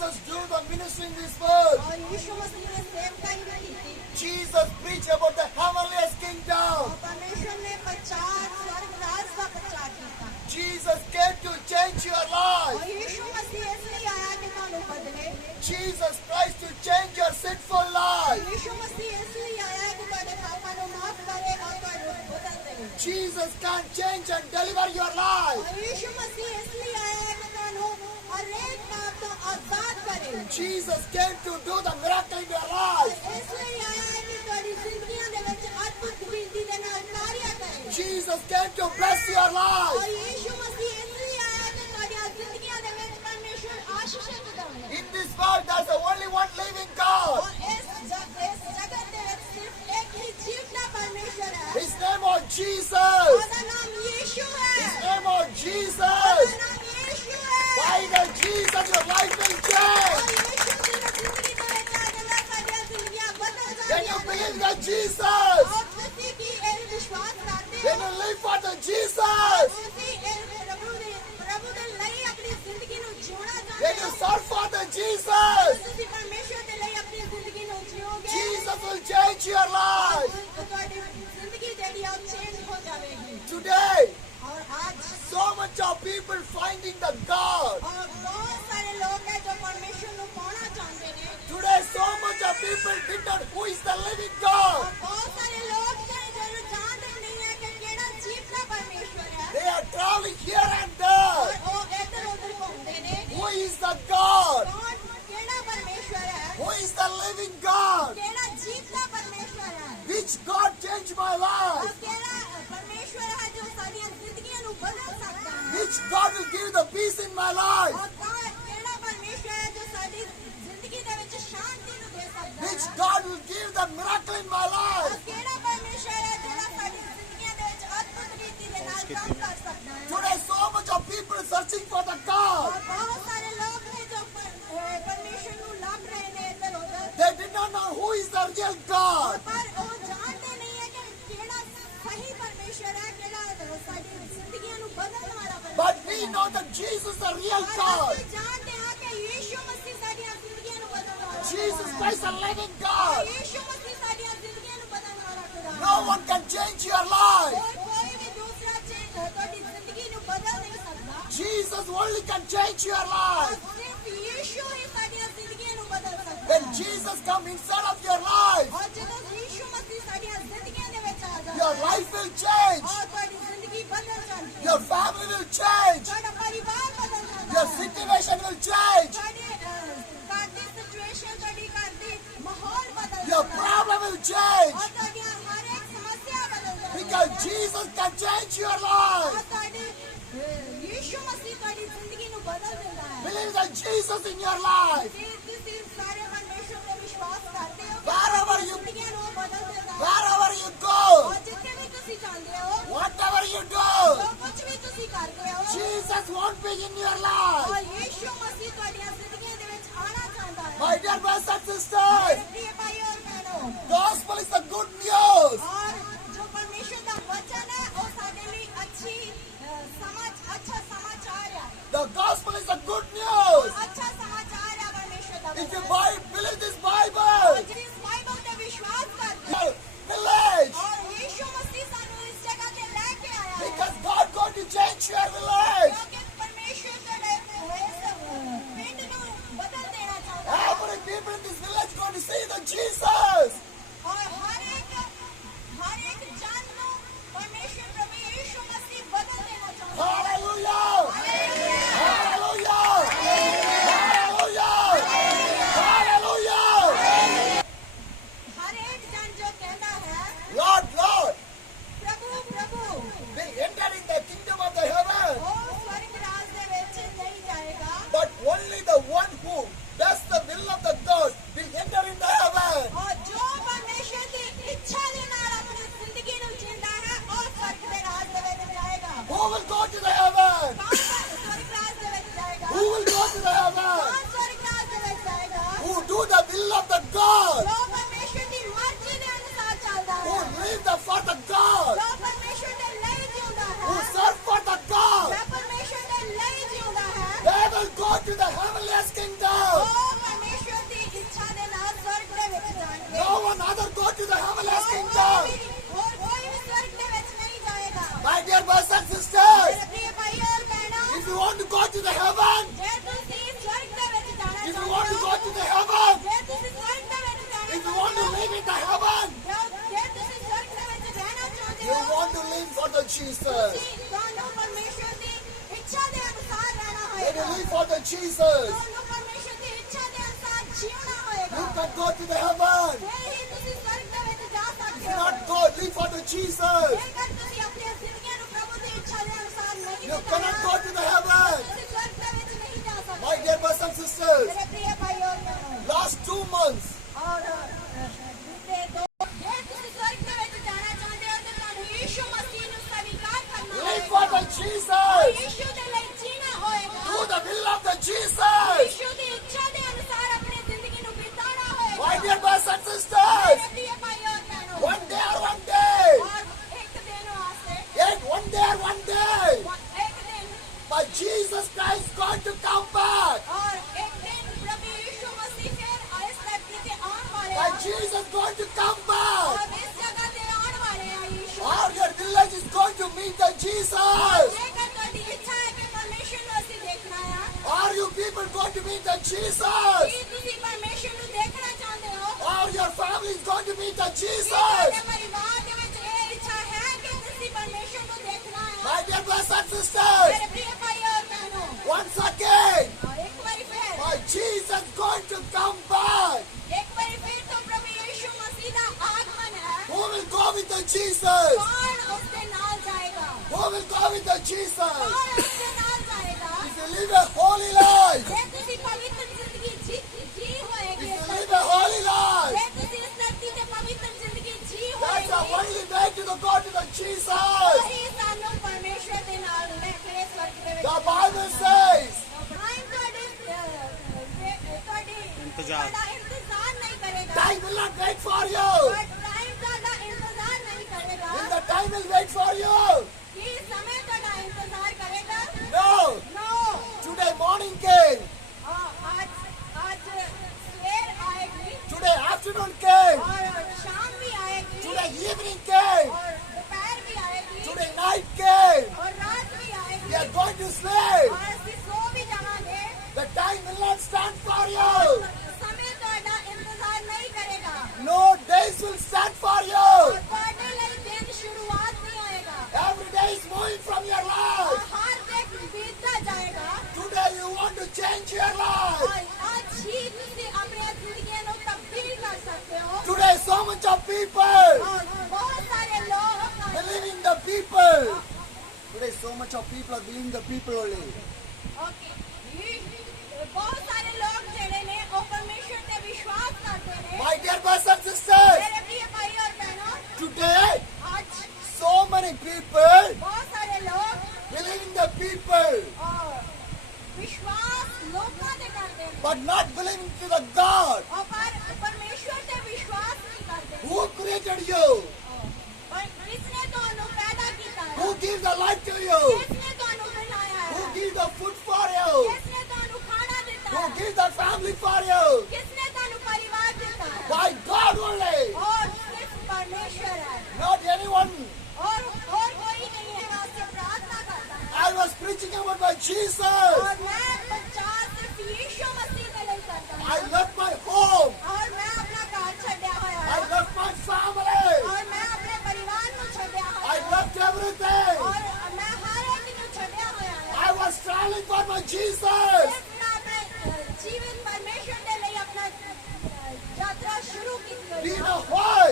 Jesus do the ministry in this world. और यीशु मसीह ने सेवकाई भी की थी। Jesus preached about the heavenliest kingdom. और परमेश्वर ने प्रचार स्वर्ग राज का प्रचार किया था। Jesus came to change your life. और यीशु मसीह इसलिए आया कि तुहानू बदले। Jesus Christ to change your sinful life. यीशु मसीह इसलिए आया कि तुहाडे पापां नू माफ करे और तुहानू बदल दे। Jesus can change and deliver your life. और यीशु मसीह इसलिए आया कि तुहानू हर एक पाप तो आजाद करे। Jesus came to do the miracle in your और life. इसलिए आया है कि तुहाडी जिंदगियां दे विच अद्भुत विधि दे नाल कार्य करे। Jesus came to bless your और life. यीशु मसीह इसलिए आया कि तुहाडी जिंदगियां दे विच परमेश्वर आशीषित करे। In this world, there's only one living God. और इस जगत दे विच सिर्फ एक ही जीवता परमेश्वर है। His name was Jesus. उसका नाम यीशु है। His name was उसका Jesus. नाम यीशु है। By the Jesus, your life will और change. यीशु की जिंदगी दे विच आ जाना साडी जिंदगियां बदल When you जाएंगी। believe that Jesus, और किसी की एक विश्वास करते when हो। you live for the Jesus, ਤੁਸੀਂ ਇਹ ਪ੍ਰਭੂ ਦੇ ਲਈ ਆਪਣੀ ਜ਼ਿੰਦਗੀ ਨੂੰ ਜਿਉਣਾ when ਚਾਹੁੰਦੇ you ਹੋ। serve for the Jesus, ਤੁਸੀਂ ਪਰਮੇਸ਼ਵਰ ਦੇ ਲਈ ਆਪਣੀ ਜ਼ਿੰਦਗੀ ਨੂੰ ਜਿਉਗੇ। Jesus will change your life. ਤੁਹਾਡੀ ਜ਼ਿੰਦਗੀ ਜਿਹੜੀ ਆ ਉਹ ਚੇਂਜ ਹੋ ਜਾਵੇਗੀ। Today, और आज so much of people finding the God. और बहुत सारे लोग हैं जो परमेश्वर ਨੂੰ पाना चाहते हैं। Today, so much of people did not who is the living और God. बहुत सारे लोग हैं जो जानते नहीं है कि केड़ा जीवता परमेश्वर है। They are traveling here and there. और वो इधर उधर घूमते ने। Who is the God? कौन केड़ा परमेश्वर है? Who is the living God? केड़ा जीवता परमेश्वर है? Which God changed my और life? केड़ा परमेश्वर है जो सारी जिंदगियां नु बदल सकता है? Which God will give the peace in my life? और केड़ा परमेश्वर है जो सारी जिंदगी दे विच शांति नु दे सकता Which है? God will give the miracle in my और life? केड़ा परमेश्वर है जेड़ा सारी जिंदगियां दे विच अद्भुत रीति दे नाल काम कर सकता है? Today, so much of people searching for the और God. बहुत सारे लोग हैं जो परमेश्वर नु लभ रहे ने इधर उधर। They did not know who is the real God. पर वो जानते नहीं है कि केड़ा सही परमेश्वर है, केड़ा साडी जिंदगियां नु बदलने वाला परमेश्वर But है। we know that Jesus is the real और God. हम जानते हैं कि यीशु मसीह साडी जिंदगियां नु बदलने वाला Jesus खुदा है। Christ, the living और God. यीशु मसीह साडी जिंदगियां नु बदलने वाला खुदा है। No one can change your life. और कोई भी दूसरा ਤੁਹਾਡੀ ਜ਼ਿੰਦਗੀ ਨੂੰ ਬਦਲ ਨਹੀਂ ਸਕਦਾ। Jesus only can change your और life. सिर्फ यीशु ही साਡੀਆਂ ਜ਼ਿੰਦਗੀਆਂ ਨੂੰ ਬਦਲ ਸਕਦਾ When है। Jesus comes inside of your life, और ਜਦੋਂ यीशु मसीह साਡੀਆਂ ਜ਼ਿੰਦਗੀਆਂ ਦੇ ਵਿੱਚ ਆ ਜਾਂਦਾ your है, life will change. और ਤੁਹਾਡੀ ਜ਼ਿੰਦਗੀ ਬਦਲ ਜਾਂਦੀ है। Your family will change. ਤੁਹਾਡਾ ਪਰਿਵਾਰ ਬਦਲ ਜਾਂਦਾ Your है। situation will change. ਤੁਹਾਡੇ ਘਰ ਦੀ ਸਿਚੁਏਸ਼ਨ, ਤੁਹਾਡੀ ਘਰ ਦੀ ਮਾਹੌਲ ਬਦਲ Your ਜਾਂਦਾ है। problem will change. और ਤੁਹਾਡੀਆਂ हर एक समस्या बदल जाती है। Because Jesus can change your life. और ਤੁਹਾਡੀ यीशु मसीह ਤੁਹਾਡੀ ਜ਼ਿੰਦਗੀ ਨੂੰ ਬਦਲ ਦਿੰਦਾ है। Believe that Jesus in your life. फिर ਤੁਸੀਂ ਸਾਰੇ परमेश्वर पे विश्वास करते हो कि Wherever आपकी you- ਜ਼ਿੰਦਗੀਆਂ ਨੂੰ ਉਹ ਬਦਲ ਦਿੰਦਾ है। Wherever you go, और जिथे भी ਤੁਸੀਂ ਜਾਂਦੇ हो, whatever you do, जो कुछ भी ਤੁਸੀਂ ਕਰਦੇ हो, Jesus won't be in your life. और यीशु मसीह ਤੁਹਾਡੀਆਂ ਜ਼ਿੰਦਗੀਆਂ ਦੇ ਵਿੱਚ ਆਣਾ ਚਾਹੁੰਦਾ है। My dear brothers and sisters, मेरे प्रिय भाई और बहनों, gospel is the good news. और जो परमेश्वर का वचन है वो साडे लिए अच्छी अच्छा समाचार है। The gospel is the good news. अच्छा समाचार है परमेश्वर का If you वचन। believe this और Bible, जिस बाइबल पे विश्वास करते हैं, your village, और यीशु मसीह सानू इस जगह पे लेके आया है, because God going to change your village. क्योंकि परमेश्वर तेरे पिंड नू बदल देना चाहता है। Every people in this village going to see the Jesus. और हर एक जन नू परमेश्वर प्रभु यीशु मसीह बदल देना चाहता है। Hallelujah. Hallelujah. Hallelujah. Hallelujah. हर एक जन जो कहता है Lord, Lord, Prabhu Prabhu, will enter in the kingdom of the heaven. वो स्वर्ग राज दे विच नहीं जाएगा। But only the one who does the will of the God will enter in the heaven. और जो can go to the heaven. ਫਿਰ ਹੀ ਤੁਸੀਂ ਸਵਰਗ ਦੇ ਵਿੱਚ ਜਾ If ਸਕਦੇ you ਹੋ not go, live for the Jesus. ਜੇਕਰ ਤੁਸੀਂ ਆਪਣੀਆਂ ਜ਼ਿੰਦਗੀਆਂ ਨੂੰ ਪ੍ਰਭੂ ਦੀ ਇੱਛਾ ਦੇ ਅਨੁਸਾਰ ਨਹੀਂ You cannot ਬਿਤਾਇਆ go to the heaven. ਤੁਸੀਂ ਸਵਰਗ ਦੇ ਵਿੱਚ ਨਹੀਂ ਜਾ ਸਕਦੇ My dear brothers and sisters, ਮੇਰੇ ਪ੍ਰਿय ਭਾਈਓ और बहनों last 2 months, और बीते दो ਜੇ ਤੁਸੀਂ ਸਵਰਗ ਦੇ ਵਿੱਚ ਜਾਣਾ ਚਾਹੁੰਦੇ ਹੋ ਤਾਂ ਤੁਹਾਨੂੰ ਯੀਸ਼ੂ ਮਸੀਹ ਨੂੰ ਸਵੀਕਾਰ ਕਰਨਾ live for ਹੋਵੇਗਾ the Jesus. ਯੀਸ਼ੂ ਦੇ ਲਈ ਜੀਣਾ ਹੋਏਗਾ Do the will of the Jesus. Yishu ਦੀ ਇੱਛਾ ਦੇ ਅਨੁਸਾਰ ਆਪਣੀ ਜ਼ਿੰਦਗੀ ਨੂੰ ਬਿਤਾਉਣਾ ਹੋਏਗਾ My dear brothers and ਮੇਰੇ sisters, ਪ੍ਰਿय ਭਾਈਓ और बहनों one day or one day, और एक दिन वास्ते yet one day or one day, एक दिन my Jesus Christ is going to come back. और एक दिन प्रभु यीशु मसीह फिर इस धरती पे आने वाले My हैं Jesus is going to come back. और इस जगह पे आने वाले हैं यीशु Or your village is going to meet the Jesus. जेकर ਤੁਹਾਡੀ ਇੱਛਾ ਹੈ ਕਿ ਪਰਮੇਸ਼ਰ ਨੂੰ ਅਸੀਂ ਦੇਖਣਾ ਹੈ Are you people going to meet the Jesus? ਕੀ ਤੁਸੀਂ ਪਰਮੇਸ਼ਰ ਨੂੰ ਦੇਖਣਾ ਚਾਹੁੰਦੇ ਹੋ Or your family is going to meet the Ki Jesus? ਤੁਹਾਡੇ ਪਰਿਵਾਰ ਦੇ ਵਿੱਚ ਇਹ ਇੱਛਾ ਹੈ ਕਿ ਤੁਸੀਂ ਪਰਮੇਸ਼ਰ ਨੂੰ ਦੇਖਣਾ ਹੈ My dear brothers and sisters, ਮੇਰੇ ਪ੍ਰਿय ਭਾਈਓ और बहनों once again, और एक बार फिर my Jesus is going to come back. एक बार फिर तो प्रभु यीशु मसीह का आगमन है Who will go with the Jesus? कौन उसके नाल जाएगा Who will go with the Jesus? कौन उसके नाल जाएगा If you live a holy life, ਜੇ ਤੁਸੀਂ ਪਵਿੱਤਰ ਜ਼ਿੰਦਗੀ ਜੀ ਹੋਏਗੀ if you live a holy life, ਜੇ ਤੁਸੀਂ ਇਸ ਧਰਤੀ ਤੇ ਪਵਿੱਤਰ ਜ਼ਿੰਦਗੀ ਜੀ that's the ਹੋਏਗੀ only way to go to the Jesus. ਉਹੀ ਸਾਨੂੰ ਪਰਮੇਸ਼ਰ ਦੇ ਨਾਲ ਲੈ ਕੇ ਸਵਰਗ ਦੇ ਵਿੱਚ The Bible says, ਟਾਈਮ ਤੁਹਾਡਾ ਇੰਤਜ਼ਾਰ ਨਹੀਂ ਕਰੇਗਾ time will not wait for you. ਪਰ ਟਾਈਮ ਤੁਹਾਡਾ ਇੰਤਜ਼ਾਰ ਨਹੀਂ ਕਰੇਗਾ Will the time will wait for you? ਕੀ ਸਮੇਂ ਤੁਹਾਡਾ ਇੰਤਜ਼ਾਰ ਕਰੇਗਾ No. No Today morning came. आज सवेर आएगी Today afternoon came. और शाम भी आएगी Today evening came. और दोपहर भी आएगी Today night came. और रात भी आएगी We are going to sleep. और ਅਸੀਂ ਸੋ ਵੀ ਜਾਵਾਂਗੇ The time will not stand for you. ਸਮੇਂ ਤੁਹਾਡਾ ਇੰਤਜ਼ਾਰ ਨਹੀਂ ਕਰੇਗਾ No days will stand for you. और ਤੁਹਾਡੇ ਲਈ ਦਿਨ ਸ਼ੁਰੂਆਤ ਨਹੀਂ ਹੋਏਗਾ Every day is moving from your और life. हर दिन बीतता जाएगा Today you want to change your life. और आज ही ਤੁਸੀਂ ਆਪਣੀ ਜ਼ਿੰਦਗੀ ਨੂੰ ਤਬਦੀਲ ਕਰ ਸਕਦੇ ਹੋ Today so much of people और बहुत सारे लोग believing the people. Today so much of people are believing the people only. Okay बहुत सारे लोग ਜਿਹੜੇ ਨੇ ਉਹ ਪਰਮੇਸ਼ਰ ਤੇ ਵਿਸ਼ਵਾਸ ਕਰਦੇ ਨੇ My dear brothers and sisters, ਮੇਰੇ प्रिय भाई और बहनों today आज so many people बहुत सारे लोग believing the people और विश्वास लोगों ते करते हैं but not believing to the God और परमेश्वर ते विश्वास नहीं करते who created you, और किसने ਤੁਹਾਨੂੰ पैदा किया है who gives the life to you, किसने ਤੁਹਾਨੂੰ बनाया who है gives the food for you, किसने ਤੁਹਾਨੂੰ खाना देता who है gives the family for you. किसने ਤੁਹਾਨੂੰ परिवार देता है By God only, और सिर्फ परमेश्वर है not anyone. और कोई नहीं है वास्ते प्रार्थना करता है I was preaching about my Jesus. और मैं प्रचार सिर्फ यीशु मसीह के लिए करता I हूँ left my home. और मैं अपना घर छड्या होया I है left my family. और मैं अपने परिवार को छड्या I होया है left everything. और मैं हर एक को छड्या होया है I was traveling for my Jesus. सिर्फ मैं अपने जीवन परमेश्वर के लिए अपना यात्रा शुरू की Do you है know why?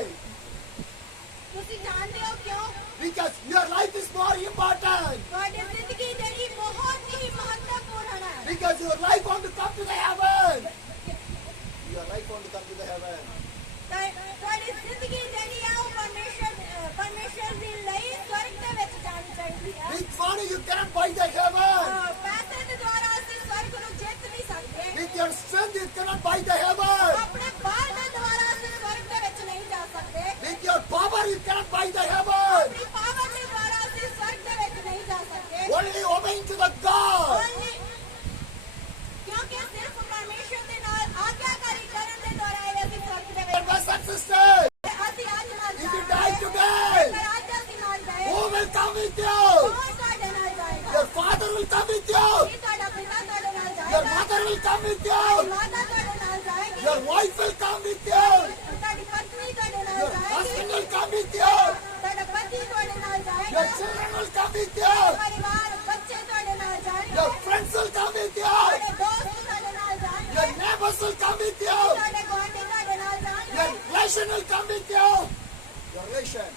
ਤੁਸੀਂ ਜਾਣਦੇ ਹੋ ਕਿਉਂ Because your life is more important. ਤੁਹਾਡੀ ਜ਼ਿੰਦਗੀ ਜਿਹੜੀ ਬਹੁਤ ਹੀ ਮਹੱਤਵਪੂਰਨ ਹੈ Because your life want to come to the heaven. Your life want to come to the heaven. ਤੁਹਾਡੀ ਜ਼ਿੰਦਗੀ ਜਿਹੜੀ ਹੈ ਉਹ ਪਰਮੇਸ਼ਰ ਦੇ ਲਈ ਸਵਰਗ ਦੇ ਵਿੱਚ ਜਾਣੀ ਚਾਹੀਦੀ ਹੈ With money you cannot buy the heaven. ਪੈਸੇ ਦੇ ਦੁਆਰਾ ਅਸੀਂ ਸਵਰਗ ਨੂੰ ਜਿੱਤ ਨਹੀਂ ਸਕਦੇ With your strength you cannot buy the heaven. ਆਪਣੇ ਬਲ ਦੇ ਦੁਆਰਾ ਅਸੀਂ ਸਵਰਗ ਦੇ ਵਿੱਚ ਨਹੀਂ ਜਾ ਸਕਦੇ With your power you cannot buy the heaven. ਆਪਣੀ ਪਾਵਰ ਦੇ ਦੁਆਰਾ ਅਸੀਂ ਸਵਰਗ ਦੇ ਵਿੱਚ ਨਹੀਂ ਜਾ ਸਕਦੇ Only obeying to the God. ਕਿਉਂਕਿ ਸਿਰਫ ਪਰਮੇਸ਼ਰ ਦੇ ਨਾਲ ਆਗਿਆਕਾਰੀ ਕਰਨ ਦੇ ਦੁਆਰਾ ਹੀ ਅਸੀਂ ਸਵਰਗ ਦੇ ਵਿੱਚ Brothers and sisters, ਅਸੀਂ ਅੱਜ ਨਾਲ if you die today, ਅਗਰ ਅੱਜ ਅਸੀਂ ਨਾਲ ਜਾਏ who will come with you? ਕੌਣ ਤੁਹਾਡੇ ਨਾਲ ਜਾਏਗਾ Your father will come with you. ਕੀ ਤੁਹਾਡਾ ਪਿਤਾ ਤੁਹਾਡੇ ਨਾਲ Your ਜਾਏਗਾ mother will come with you. ਮਾਤਾ ਤੁਹਾਡੇ ਨਾਲ ਜਾਏਗੀ Your wife will come with you. ਤੁਹਾਡੀ ਪਤਨੀ ਤੁਹਾਡੇ ਨਾਲ Your ਜਾਏਗੀ husband will come with you. ਤੁਹਾਡਾ ਪਤੀ ਤੁਹਾਡੇ ਨਾਲ ਜਾਏਗਾ Your children will come with you. ਪਰਿਵਾਰ ਬੱਚੇ ਤੁਹਾਡੇ ਨਾਲ ਜਾਣਗੇ Your friends will come with you. ਤੁਹਾਡੇ ਦੋਸਤ ਤੁਹਾਡੇ ਨਾਲ ਜਾਣਗੇ Your neighbors will come with you. ਤੁਹਾਡੇ ਗੁਆਂਢੀ ਤੁਹਾਡੇ relation will come with you. Your relation.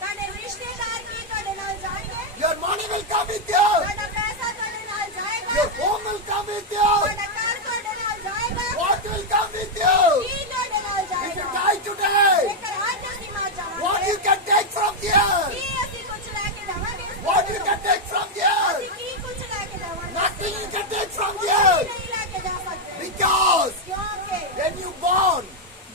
ਤੁਹਾਡੇ ਰਿਸ਼ਤੇਦਾਰ ਕੀ ਤੁਹਾਡੇ ਨਾਲ ਜਾਣਗੇ Your money will come with you. ਤੁਹਾਡਾ ਪੈਸਾ ਤੁਹਾਡੇ ਨਾਲ ਜਾਏਗਾ Your home will come with you. ਤੁਹਾਡਾ ਘਰ ਤੁਹਾਡੇ ਨਾਲ ਜਾਏਗਾ What will come with you? ਕੀ ਤੁਹਾਡੇ ਨਾਲ If you ਜਾਏਗਾ die today, ਜੇਕਰ ਅੱਜ ਅਸੀਂ ਮਰ what ਜਾਵਾਂਗੇ you can take from here? ਕੀ ਅਸੀਂ ਕੁਝ ਲੈ ਕੇ ਜਾਵਾਂਗੇ ਇਸ What ਘਰ you ਤੋਂ? can take from here? ਅਸੀਂ ਕੀ ਕੁਝ ਲੈ ਕੇ ਜਾਵਾਂਗੇ Nothing you can take from ਕੁਝ here. ਵੀ ਨਹੀਂ ਲੈ ਕੇ ਜਾ ਸਕਦੇ Because ਕਿਉਂਕਿ when you born,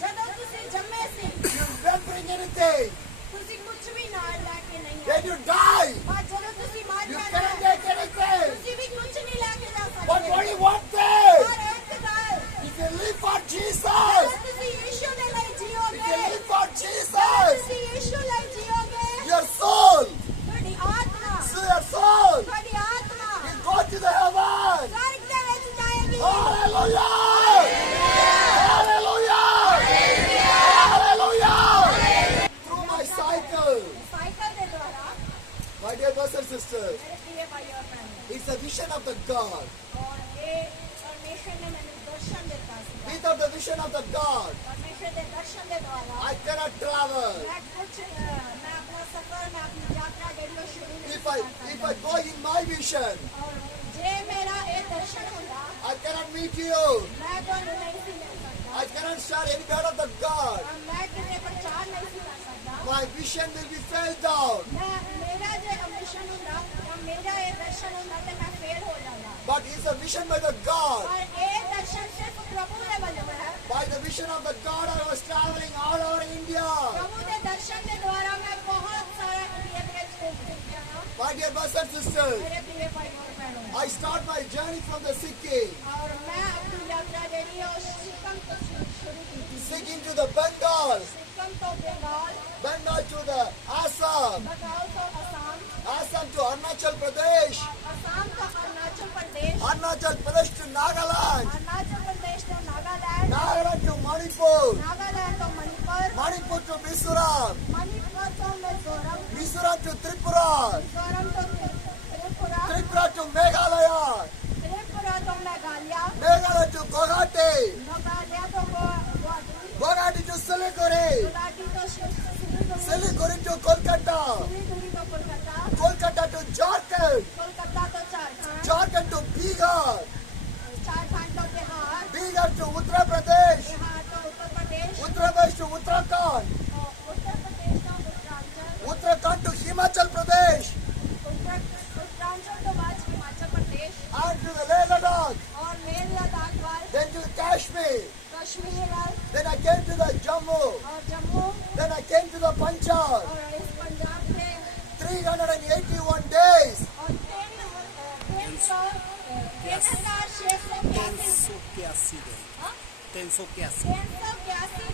ਜਦੋਂ ਤੁਸੀਂ ਜੰਮੇ ਸੀ you didn't bring anything. ਤੁਸੀਂ ਕੁਝ ਵੀ ਨਾਲ ਲੈ ਕੇ ਨਹੀਂ ਆਏ When you die, ਪਰ ਜਦੋਂ ਤੁਸੀਂ ਮਰ you ਜਾਂਦੇ cannot ਹੋ take anything. ਤੁਸੀਂ ਵੀ ਕੁਝ ਨਹੀਂ ਲੈ ਕੇ ਜਾ But ਸਕਦੇ what you want there? ਪਰ ਇੱਕ ਗੱਲ If you live for ਜਦੋਂ Jesus, ਤੁਸੀਂ ਯੀਸ਼ੂ ਦੇ ਲਈ if you ਜੀਓਗੇ live for ਜਦੋਂ Jesus, ਤੁਸੀਂ ਯੀਸ਼ੂ ਲਈ ਜੀਓਗੇ your soul, ਤੁਹਾਡੀ ਆਤਮਾ so your soul ਤੁਹਾਡੀ ਆਤਮਾ will go to the heaven. स्वर्ग ਦੇ ਵਿੱਚ ਜਾਏਗੀ Hallelujah! Hallelujah! Hallelujah! Through my cycle, cycle ਦੇ ਦੁਆਰਾ my dear brothers and sisters, ਮੇਰੇ ਪ੍ਰਿय ਭਾਈ और बहनों it's a vision of the God. और ये परमेश्वर ने मैंने दर्शन देता ਸੀ Without the vision of the God, परमेश्वर ਦੇ ਦਰਸ਼ਨ ਦੇ ਦੁਆਰਾ I cannot travel. मैं अपना सफर मैं अपनी यात्रा ਜਿਹੜੀ ਉਹ ਸ਼ੁਰੂ ਨਹੀਂ If I कर go in my vision, और जे मेरा ये दर्शन ਹੁੰਦਾ I cannot meet you. मैं ਤੁਹਾਨੂੰ ਨਹੀਂ ਸੀ ਮਿਲ ਸਕਦਾ I cannot share any word of the God. और मैं किसी प्रचार नहीं ਸੀ कर सकਦਾ My vision will be fell down. मैं मेरा जे मिशन ਹੁੰਦਾ और मेरा ये दर्शन ਹੁੰਦਾ ਤੇ मैं फेल हो ਜਾਂਦਾ But it's a vision by the God. और ये दर्शन सिर्फ प्रभु ने वजह है By the vision of the God, I was traveling all over India. प्रभु के दर्शन के द्वारा मैं बहुत सारा इंडिया के गया My dear brothers and sisters, मेरे प्रिय भाई और बहनों I start my journey from the Sikkim, और मैं अपनी यात्रा ਜਿਹੜੀ ਹੈ ਉਹ सिक्किम ਤੋਂ शुरू की थी Sikkim to the Bengal, Sikkim तो Bengal Bengal to the Assam, Bengal तो Assam Assam to Arunachal Pradesh, Assam तो Arunachal Pradesh Arunachal Pradesh to Nagaland, Arunachal Pradesh तो Nagaland Nagaland to Manipur, Nagaland तो Manipur Manipur to Mizoram, Manipur तो Mizoram Mizoram to Tripura, Mizoram तो Tripura Tripura to Meghalaya, Tripura तो Meghalaya Meghalaya to Guwahati, Meghalaya तो Guwahati Guwahati to Siliguri, Guwahati तो Siliguri Siliguri to Kolkata, Siliguri तो Kolkata Kolkata to Jharkhand, Kolkata तो Jharkhand Jharkhand to Bihar, Jharkhand तो Bihar Bihar to Uttar Pradesh, Bihar तो Uttar Pradesh Uttar Pradesh to Uttarakhand, और उत्तर प्रदेश तो Uttaranchal Uttarakhand to Himachal Pradesh, Uttaranchal तो बाद Himachal Pradesh and to the Leh Ladakh, और लेह लद्दाख वाल then to Kashmir, कश्मीर वाल then I came to the Jammu, और Jammu then I came to the Punjab, और इस पंजाब से 381 days, और 381 हाँ? 381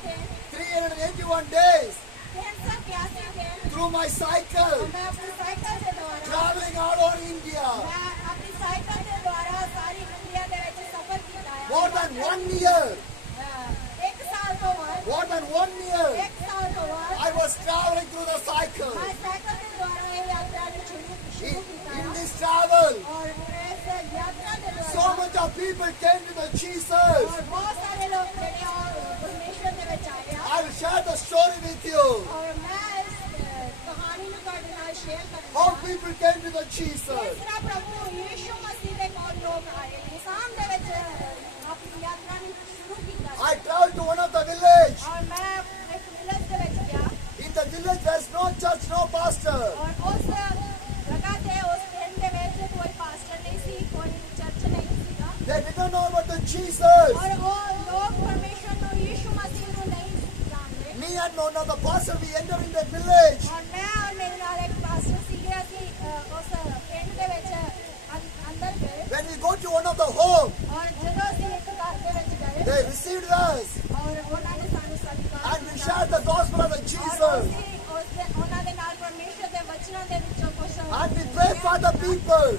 दिन 381 days 381 दिन through my cycle, मैं अपनी साइकिल के द्वारा traveling all over India, मैं अपनी साइकिल के द्वारा सारी इंडिया के ਵਿੱਚ सफर किया है more than 1 year, एक साल तो बाद more than 1 year, एक साल तो बाद I was traveling through the cycle. मैं साइकिल के द्वारा ये यात्रा शुरू In, किया in this travel, और इस यात्रा के so द्वारा much of people came to the Jesus. और बहुत सारे लोग मेरे और परमेश्वर के ਵਿੱਚ आए हैं I will share the story with you. और मैं इस कहानी ਨੂੰ ਤੁਹਾਡੇ ਨਾਲ ਸ਼ੇਅਰ How ਕਰਾਂਗਾ people came to the Jesus. ਇਸ ਤਰ੍ਹਾਂ ਪ੍ਰਭੂ ਯੀਸ਼ੂ ਮਸੀਹ ਦੇ ਕੋਲ ਲੋਕ ਆਏ ਨਿਸ਼ਾਨ ਦੇ ਵਿੱਚ ਆਪਣੀ ਯਾਤਰਾ ਨੂੰ ਸ਼ੁਰੂ ਕੀਤਾ I traveled to one of the village. और मैं एक विलेज के ਵਿੱਚ ਗਿਆ In the village, there's no church, no pastor. और उस जगह ਤੇ ਉਸ ਪਿੰਡ ਦੇ ਵਿੱਚ ਕੋਈ ਪਾਸਟਰ ਨਹੀਂ ਸੀ ਕੋਈ ਚਰਚ ਨਹੀਂ ਸੀਗਾ They didn't know about the Jesus. और वो लोग परमेश्वर ਨੂੰ यीशु मसीह ਨੂੰ नहीं जानते Me and one of the pastor, we entered in the village. और मैं और मेरे ਨਾਲ एक पास्टर ਸੀਗੇ ਅਸੀਂ ਉਸ ਪਿੰਡ ਦੇ ਵਿੱਚ ਅੰਦਰ ਗਏ When we go to one of the home, और ਜਦੋਂ ਅਸੀਂ ਇੱਕ ਘਰ ਦੇ ਵਿੱਚ ਗਏ they received us. और ਉਹਨਾਂ ਨੇ ਸਾਨੂੰ ਸਤਿਕਾਰ And we shared the gospel of the और Jesus. ਉਹਨਾਂ ਦੇ ਨਾਲ ਪਰਮੇਸ਼ਰ ਦੇ ਵਚਨਾਂ ਦੇ ਵਿੱਚੋਂ ਕੁਝ And we pray for the people.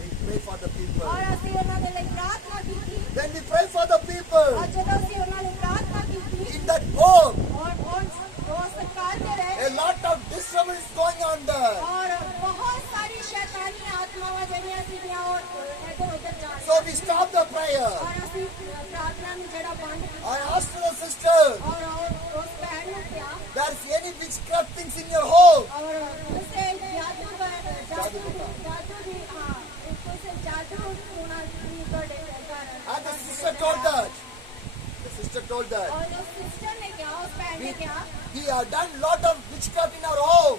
We pray for the people. और ਅਸੀਂ ਉਹਨਾਂ ਦੇ ਲਈ ਪ੍ਰਾਰਥਨਾ ਕੀਤੀ When we pray for the people, और ਜਦੋਂ ਅਸੀਂ ਉਹਨਾਂ ਲਈ ਪ੍ਰਾਰਥਨਾ ਕੀਤੀ in that home, और उस घर के रहे a lot of disturbance going on there. और बहुत सारी शैतानी आत्मावां जड़ियां सीगियां और इधर उधर जा रही So we stopped the prayer. और ਅਸੀਂ प्रार्थना ਨੂੰ ਜਿਹੜਾ ਬੰਦ ਕੀਤਾ I asked the sister, और in your home. और उसे जादू भी हाँ उसे जादू टूना भी And the sister told that. The sister told that. और उस सिस्टर ने क्या उस बहन ने क्या We have done lot of witchcraft in our home.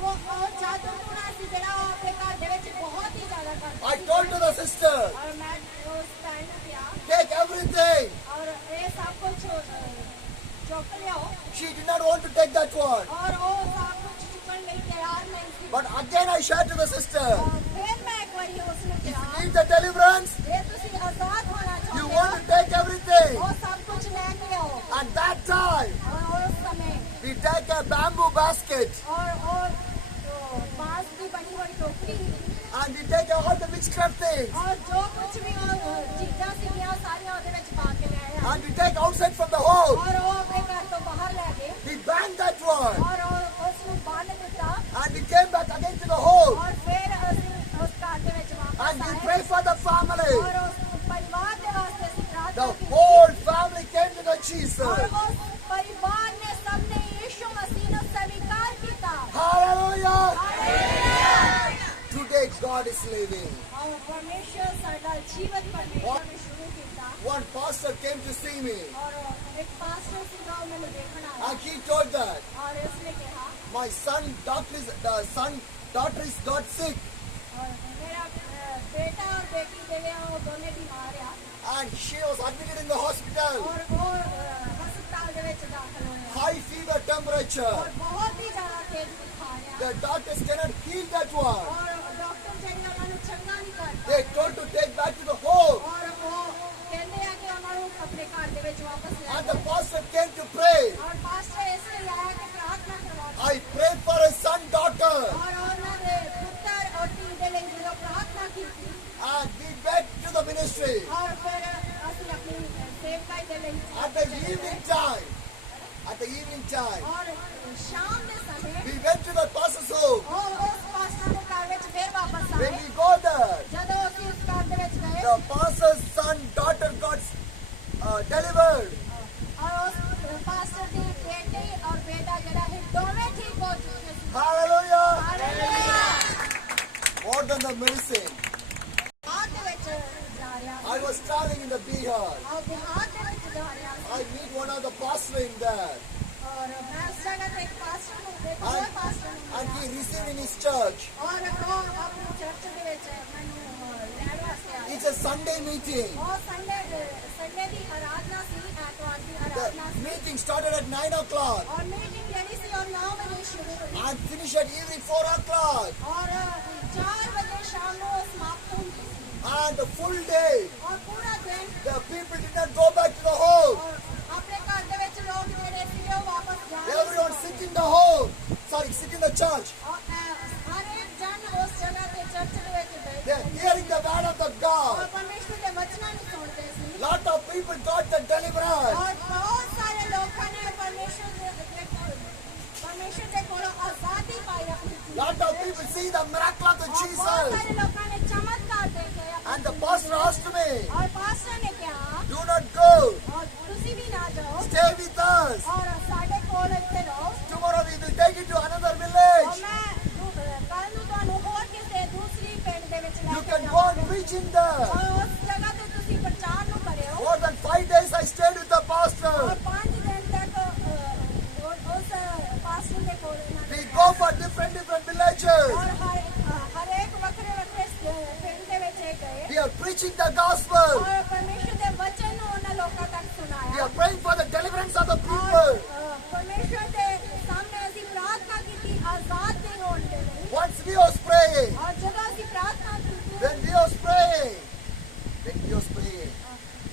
वो और जादू टूना से जरा अपने घर दे विच बहुत ही ज्यादा करती I told to the sister, और मैं उस बहन ने क्या take everything. और ये सब कुछ चुक लिया She did not want to take that one. और वो सब कुछ चुकन में तैयार नहीं थी But again I shared to the sister, और फिर मैं एक बार उसने if क्या you need the deliverance, ये तुसी आजाद होना you चाहते want हो to take everything. वो सब कुछ लेके आओ At that time, और उस समय we take a bamboo basket और बांस की बनी हुई टोकरी and we take all the witchcraft things और जो कुछ भी चीज़ां सीखियां सारियां ਉਹਦੇ ਵਿੱਚ ਪਾ ਕੇ ਲੈ ਆਇਆ and we take outside from the home. और वो अपने घर ਤੋਂ ਬਾਹਰ ਲੈ ਗਏ We banged that one और ਉਸ ਨੂੰ ਬੰਨ ਦਿੱਤਾ and we came back again to the home और फिर ਅਸੀਂ ਉਸ ਘਰ ਦੇ ਵਿੱਚ and ਵਾਪਸ we ਆਏ prayed for the family. और उस परिवार ਦੇ वास्ते ਅਸੀਂ The प्रार्थना की whole family came to the और Jesus. उस परिवार ने सबने यीशु मसीह को स्वीकार किया Hallelujah! Today God is living. और परमेश्वर साडा जीवन परमेश्वर ने शुरू किया One pastor came to see me और एक पास्टर सीधा मैंने देखना आया and he told that और उसने कहा my daughter is got sick और मेरा बेटा और बेटी देवे वो दोनों बीमार है and she was admitted in the hospital. और वो अस्पताल दे विच दाखल होया High fever temperature. और बहुत ही ज्यादा तेज बुखार है The doctors cannot heal that one. और डॉक्टर जेने उन्हें चंगा नहीं करता They told to take back to the home. और वो कहते हैं कि हमारे अपने घर दे विच वापस ले And the pastor came to pray. और पास्टर इसलिए आया कि प्रार्थना करवा I prayed for his son, daughter, और उन्होंने पुत्र और धी दे लिए जो प्रार्थना की थी and we went to the ministry. और फिर ਅਸੀਂ अपनी सेवकाई दे लिए At the evening time, और शाम के समय we went to the pastor's home. और उस पास्टर के घर विच फिर वापस When आए we go there, ਜਦੋਂ ਅਸੀਂ ਉਸ ਘਰ ਦੇ ਵਿੱਚ ਗਏ the pastor's son, daughter got delivered. और उस पास्टर की बेटी और बेटा जरा है दोनों ठीक हो चुके थे Hallelujah! Hallelujah More than the medicine. हाथ दे विच जा रहा I was traveling in the Bihar. और बिहार दे विच जा रहा I meet one of the pastor in there. और मैं उस जगह पे एक पास्टर को देखा और pastor And he received in his church. और वो अपनी चर्च दे विच मैंने लैण वास्ते आया It's a Sunday meeting. और संडे की आराधना सी एतवार की The Aradhana C meeting started at 9 o'clock और मीटिंग जड़ी सी और 9 बजे शुरू हुई and finished at evening 4 o'clock. और 4 बजे शाम को समाप्त होगी And the full day, और पूरा दिन the people did not go back to the home. और अपने घर दे विच लोग जेड़े सी वो वापस जा Everyone sit in the home. Sit in the church. और हर एक जन उस जगह पे church they which They are hearing the word of the और God. परमेश्वर के वचन नहीं सुनते सी Lot of people got the deliverance. और बहुत सारे लोगों ने परमेश्वर के कोलों आजादी पाई अपनी जिंदगी Lot of people see the miracle of the और बहुत Jesus. सारे लोगों ने चमत्कार देखे अपनी And the जिंदगी pastor में। asked me, और पास्टर ने क्या do not go. और तुसी भी ना जाओ Stay with us. और साडे कोल इत्थे रहो Tomorrow we will take you to another और village. मैं कल नूं तुहानूं होर किसे दूसरी पिंड दे विच You ले can के go and जावांगे preach in there. और उस जगह ते तुसी प्रचार नूं करियो More than 5 days I stayed with the और pastor. 5 दिन तक उस पास्टर के कोल We go for different villages. और हर एक वखरे पिंड दे विच गए We are preaching the gospel. और परमेश्वर के वचन नूं उन्हां लोकां तक We सुनाया are praying for the deliverance of the और people. परमेश्वर के सामने ਅਸੀਂ प्रार्थना की आजाद दे होण दे लई Once we was praying, और ਜਦੋਂ ਅਸੀਂ प्रार्थना ਕੀਤੀ when we was praying,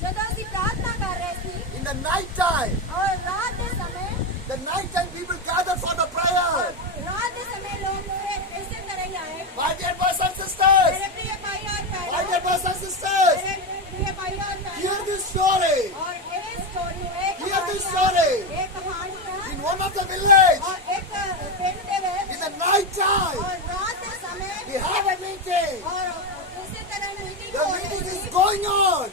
ਜਦੋਂ ਅਸੀਂ प्रार्थना कर रहे थे in the night time, और रात के समय the night time people gather for the prayer. रात के समय लोग फिर इसी तरह ही आए My dear brothers and sisters, मेरे प्रिय भाई और my बहनों dear brothers and sisters, मेरे प्रिय भाई और hear बहनों this story. और एक स्टोरी एक Hear this कहानी story. एक कहानी है In one of the village, और एक पिंड दे विच in the night time, और रात के समय we have a meeting. और इसी तरह मीटिंग The हो meeting रही is थी going on.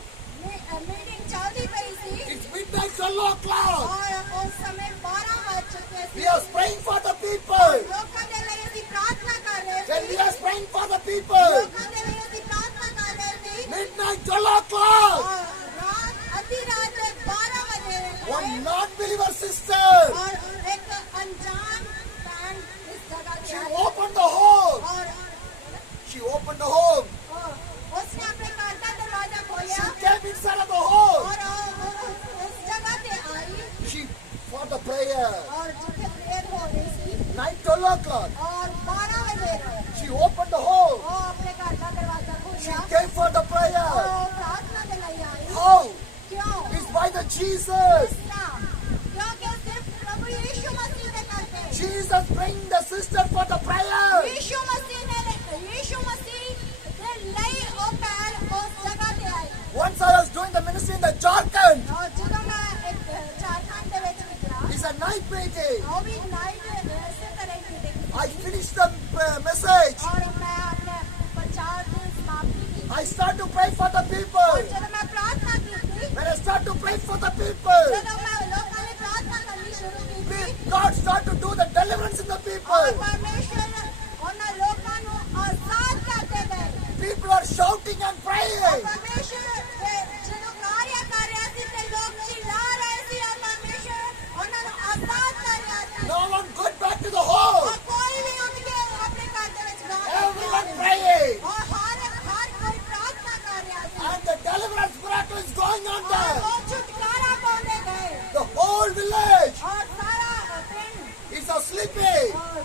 मीटिंग चलती पई थी It's midnight 12 o'clock. और उस समय 12 बज चुके We थे are praying for the people. ਲੋਕਾਂ ਦੇ ਲਈ ਅਸੀਂ ਪ੍ਰਾਰਥਨਾ ਕਰ ਰਹੇ When we C are praying for the people, ਲੋਕਾਂ ਦੇ ਲਈ ਅਸੀਂ ਪ੍ਰਾਰਥਨਾ ਕਰ ਰਹੇ ਸੀ midnight 12 o'clock, ਔਰ ਰਾਤ ਅੱਧੀ ਰਾਤ 12 ਵਜੇ one non-believer sister, और एक अनजान बहन इस जगह पे she I opened the home. और She opened the home. उसने अपने घर का दरवाजा She खोला came inside of the home. और उस जगह पे आई She for the prayer. और जिसे प्रेयर हो रही थी Night 12 o'clock. और 12 बजे She opened the home. वो अपने घर का दरवाजा She खोला came for the और prayer. वो प्रार्थना के लिए आई How? क्यों It's by the Jesus. इसका क्योंकि सिर्फ प्रभु यीशु मसीह ने करते हैं Jesus bring the sister for the prayer. यीशु मसीह ने लई ओ पैर उस जगह पे आई Once I was doing the ministry in the Jharkhand. और ਜਦੋਂ ਮੈਂ ਇੱਕ ਝਾਰਖੰਡ ਦੇ ਵਿੱਚ ਗਿਆ It's a night meeting. ਉਹ ਵੀ ਨਾਈਟ ਇਸੇ ਤਰ੍ਹਾਂ ਹੀ ਦੇਖੀ I finished the message. और मैं अपने प्रचार की समाप्ति की I start to pray for the people. और जब मैं प्रार्थना की थी When I start to pray for the people, जब मैं लोगों ने प्रार्थना करनी शुरू की थी God start to do the deliverance in the और people. परमेश्वर उन लोगों को आजाद करते गए People are shouting and और praying. परमेश्वर जो कार्य कर रहे थे ते लोग चिल्ला रहे थे और परमेश्वर उन्हें आजाद कर रहा था No one got back to the home. और कोई भी उनके अपने घर के ਵਿੱਚ Everyone गाँव praying. और हर कोई प्रार्थना कर रहा था And the deliverance miracle is going on और there. वो छुटकारा पाने गए The whole village और सारा पिंड is sleeping. और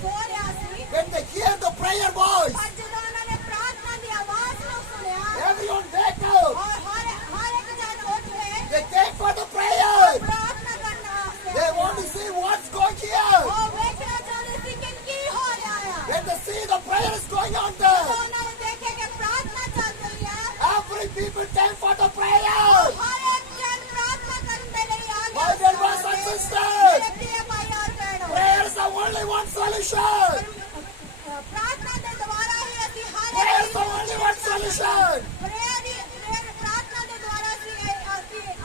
सो रहा थी When they hear the prayer voice, और जब उन्होंने प्रार्थना की आवाज को सुना everyone wake up. और हर एक जन उठ गए They came for the prayer. प्रार्थना करना They want to see what's going here. और देखना चाहते थे कि की हो रहा है When they see the prayer is going on there, तो उन्होंने देखे कि प्रार्थना चल रही है every people came for the prayer. हर एक जन प्रार्थना करने के लिए आ My गया dear brothers and sisters, मेरे प्रिय भाई और बहनों prayer is the only one solution. प्रार्थना के द्वारा ही ਅਸੀਂ Prayer her is the only one solution. प्रार्थना के द्वारा ਅਸੀਂ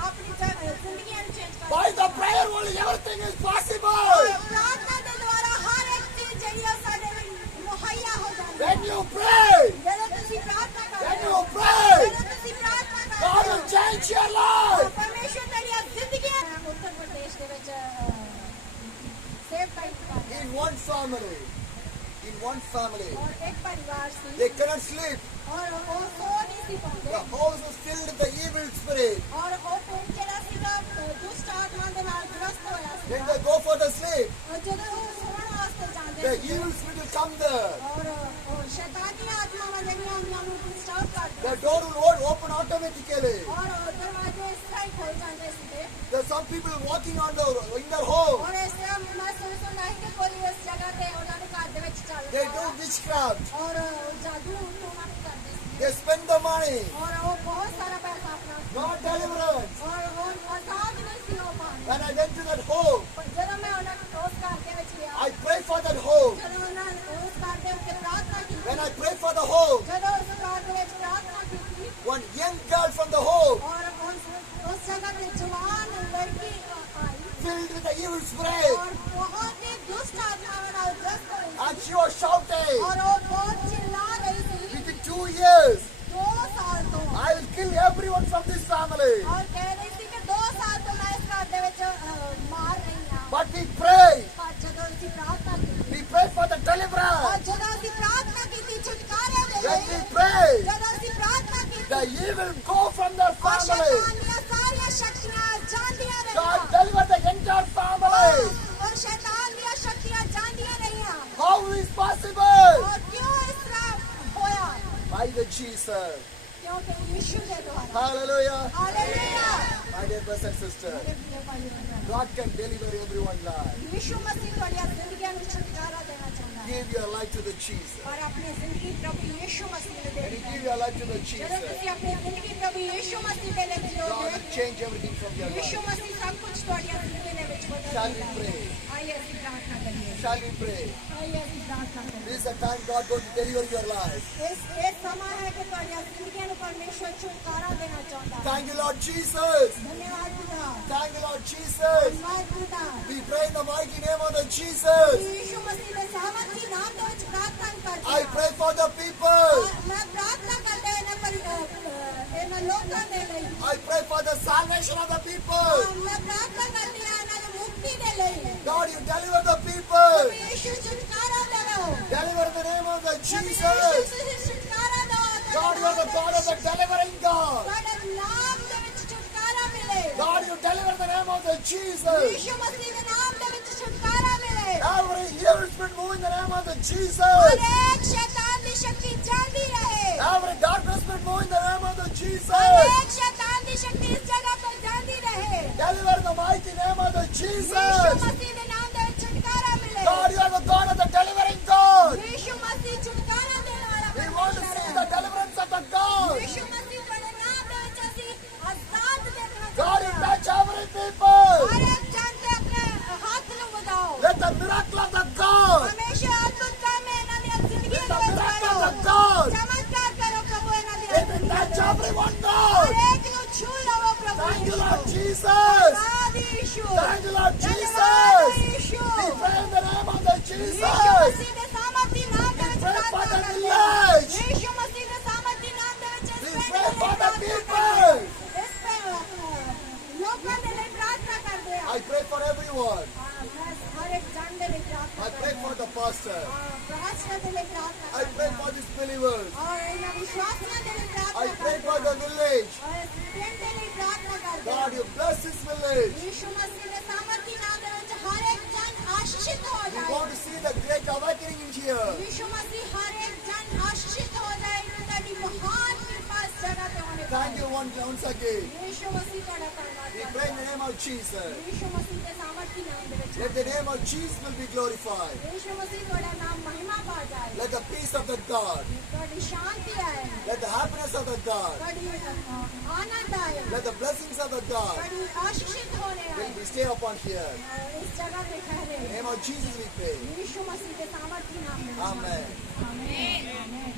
अपनी जिंदगी ਨੂੰ चेंज कर By the prayer only everything is possible. प्रार्थना के द्वारा हर एक चीज ਜਿਹੜੀ ਆ ਸਾਡੇ ਲਈ ਮੁਹੱਈਆ ਹੋ ਜਾਂਦੀ ਹੈ When you pray, ਜਦੋਂ ਤੁਸੀਂ ਪ੍ਰਾर्थਨਾ when ਕਰਦੇ you ਹੋ pray, ਜਦੋਂ ਤੁਸੀਂ ਪ੍ਰਾर्थਨਾ God ਕਰਦੇ will ਹੋ change your life. ਪਰਮੇਸ਼ਰ ਤੇਰੀਆਂ ਜ਼ਿੰਦਗੀਆਂ ਉੱਤਰ ਪ੍ਰਦੇਸ਼ ਦੇ ਵਿੱਚ ਸੇਵ ਕਰ In one family, और एक परिवार से they cannot sleep. और वो सो नहीं सी The पाते house is filled with the evil spirit. और वो पिंड ਜਿਹੜਾ ਸੀਗਾ ਦੁਸ਼ਟ ਆਤਮਾ ਦੇ ਨਾਲ ਗ੍ਰਸਤ ਹੋਇਆ ਸੀ When they go for the sleep, और ਜਦੋਂ ਉਹ ਸੌਣ ਵਾਸਤੇ ਜਾਂਦੇ the C evil spirit will come there. और शैतानी आत्मावां ਜਿਹੜੀਆਂ ਉਹਨਾਂ ਨੂੰ ਡਿਸਟਰਬ ਕਰਦੀਆਂ The door will open automatically. और दरवाजे इस तरह ही खोल जाते थे There's some people walking on in their home. और इस तरह महसूस होना है कि कोई इस जगह पे ਉਹਨਾਂ ਦੇ ਘਰ ਦੇ ਵਿੱਚ ਚੱਲ They ਰਿਹਾ do ਹੈ witchcraft. और जादू टोना भी करते थे They spend the money. और वो बहुत सारा पैसा अपना Not deliverance. और वो आजाद नहीं सी हो पाए When I went to that home, ਜਦੋਂ मैं उन्हें उस घर के ਵਿੱਚ ਗਿਆ I pray for that home. ਜਦੋਂ ਉਹਨਾਂ ਉਸ ਘਰ ਦੇ ਉੱਤੇ ਪ੍ਰਾਰਥਨਾ ਕੀਤੀ When I pray for the home, ਜਦੋਂ ਉਸ ਘਰ ਦੇ ਵਿੱਚ ਪ੍ਰਾਰਥਨਾ ਕੀਤੀ one young girl from the home, और उस जगह पे जवान लड़की आई filled with the evil spirit, और बहुत ही दुष्ट आत्माओं ਨਾਲ ग्रस्त हुई and she was shouting, और वो बहुत चिल्ला रही थी within 2 years, 2 साल तो I will kill everyone from this family. और कह रही थी कि 2 साल तो मैं इस घर ਦੇ ਵਿੱਚ ਮਾਰ ਰਹੀ ਹਾਂ But we pray. ਪਰ ਜਦੋਂ ਅਸੀਂ ਪ੍ਰਾਰਥਨਾ ਕੀਤੀ We pray for the deliverance. और ਜਦੋਂ ਅਸੀਂ ਪ੍ਰਾਰਥਨਾ ਕੀਤੀ ਛੁਟਕਾਰੇ ਦੇ When we ਲਈ pray, ਜਦੋਂ ਅਸੀਂ ਪ੍ਰਾਰਥਨਾ ਕੀਤੀ the evil go from the और family. शैतान ਦੀਆਂ ਸਾਰੀਆਂ ਸ਼ਕਤੀਆਂ ਜਾਂਦੀਆਂ God ਰਹੀਆਂ deliver the entire family. और शैतान ਦੀਆਂ ਸ਼ਕਤੀਆਂ ਜਾਂਦੀਆਂ ਰਹੀਆਂ How is possible? और क्यों इस तरह होया By the Jesus. क्योंकि यीशु के द्वारा Hallelujah. Hallelujah My dear brothers and sisters, मेरे प्रिय भाइयों और बहनों, God can deliver everyone's life. यीशु मसीह ਤੁਹਾਡੀਆਂ ਜ਼ਿੰਦਗੀਆਂ ਨੂੰ ਛੁਟਕਾਰਾ ਦੇਣਾ ਚਾਹੁੰਦਾ ਹੈ Give your life to the Jesus. और अपनी जिंदगी प्रभु यीशु मसीह में When you देनी give your life to the ਜਦੋਂ Jesus, ਤੁਸੀਂ ਆਪਣੀ ਜ਼ਿੰਦਗੀ ਪ੍ਰਭु ਯੀਸ਼ੂ ਮਸੀਹ ਦੇ ਲਈ God ਦਿਓਗੇ will change everything from your Yishu life. ਮਸੀਹ ਸਭ ਕੁਝ ਤੁਹਾਡੀਆਂ ਜ਼ਿੰਦਗੀ ਦੇ ਵਿੱਚ ਬਦਲ Shall we ਦੇਗਾ pray? ਆइए आइए ऐसी प्रार्थना करिए, Shall we pray? आइए ऐसी प्रार्थना करिए। This is the time God going to deliver your life. एक समय है कि जिंदगी में परमेश्वर छुटकारा देना चाहता है। Thank you, Lord Jesus. धन्यवाद पिता, Thank you, Lord Jesus. धन्यवाद पिता। We pray in the mighty name of the Jesus. यीशु मसीह के सामर्थी नाम में प्रार्थना करते I हैं। pray for the people. मैं प्रार्थना करते हैं ना लोगों दे लई। I pray for the salvation of the people. मैं प्रार्थना करती हैं ना मुक्ति दे लई। God, you deliver the people. यीशु छुटकारा दे दो। Deliver in the name of the Yeshu Jesus. छुटकारा दो। God, you are the God of the delivering God. बड़ा नाम दे विच छुटकारा मिले। God, you deliver in the name of the Jesus. यीशु मसीह के नाम दे विच छुटकारा मिले। Every evil spirit move in the name of the her Jesus. एक शैतान की शक्ति जाती रहे। Every darkness spirit move in the name of the her Jesus. एक शैतान की शक्ति इस जगह पर जाती रहे। Deliver in the mighty name of the Yeshu Jesus. मसीह के नाम दे छुटकारा मिले। God, you are the God of the delivering God. यीशु मसीह छुटकारा देने वाला We want to see the deliverance of the God. यीशु मसीह बड़े नाम दे विच ਅਸੀਂ आजाद देखना God, you चाहते हैं। touch every people. हर एक जन से अपने हाथ ਨੂੰ ਵਧਾਓ। Let the miracle of the God. हमेशा अद्भुत काम में ਇਹਨਾਂ ਦੀ ਜ਼ਿੰਦਗੀ Let the ਦੇ ਵਿੱਚ miracle of ਕਰੋ। the God. चमत्कार करो प्रभु ਇਹਨਾਂ ਦੀ Let it ਜ਼ਿੰਦਗੀ touch ਦੇ ਵਿੱਚ। everyone, हर God. एक ਨੂੰ छू लवो प्रभु Thank you, Yeshu. Lord Jesus. धन्यवाद यीशु। Thank you, Lord धन्यवाद Jesus. Yeshu. We pray in the name of the Yeshu Jesus. मसीह के सामर्थी नाम दे विच pray for प्रार्थना the करते village. हैं। यीशु मसीह के सामर्थी नाम दे विच We इस pray पे for the प्रार्थना people. करते हैं। इस पे लोगों के लिए प्रार्थना करते हैं। I pray for everyone. हर एक जन के लिए प्रार्थना I pray करते for हैं। the pastor. प्रहसन के लिए प्रार्थना I करते pray हैं। for these believers. और इन विश्वासियों के लिए I प्रार्थना pray करते for हैं। the village. और इस दिन के लिए प्रार्थना करते God, हैं। you bless this village. यीशु मसीह के सामर्थी नाम दे विच हर एक जन आशीषित हो We जाए। want to see the great awakening in here. यीशु मसीह हर एक जन आशीषित हो जाए। तेरी महान कृपा इस जगह पे होने Thank पाए। you once again. यीशु मसीह का धन्यवाद We करते pray in हैं। the name of Jesus. यीशु मसीह के सामर्थी नाम दे विच Let the name of Jesus will be glorified. यीशु मसीह का नाम महिमा पा जाए। Let the peace of the God. तेरी शांति आए। Let the happiness of the God. तेरी आनंद आए। Let the blessings of the God तेरी आशीषित होने आए। will be stay upon here. और इस जगह पे ठहरे। In the name of Jesus we pray. यीशु मसीह के सामर्थी नाम में Amen. आमीन।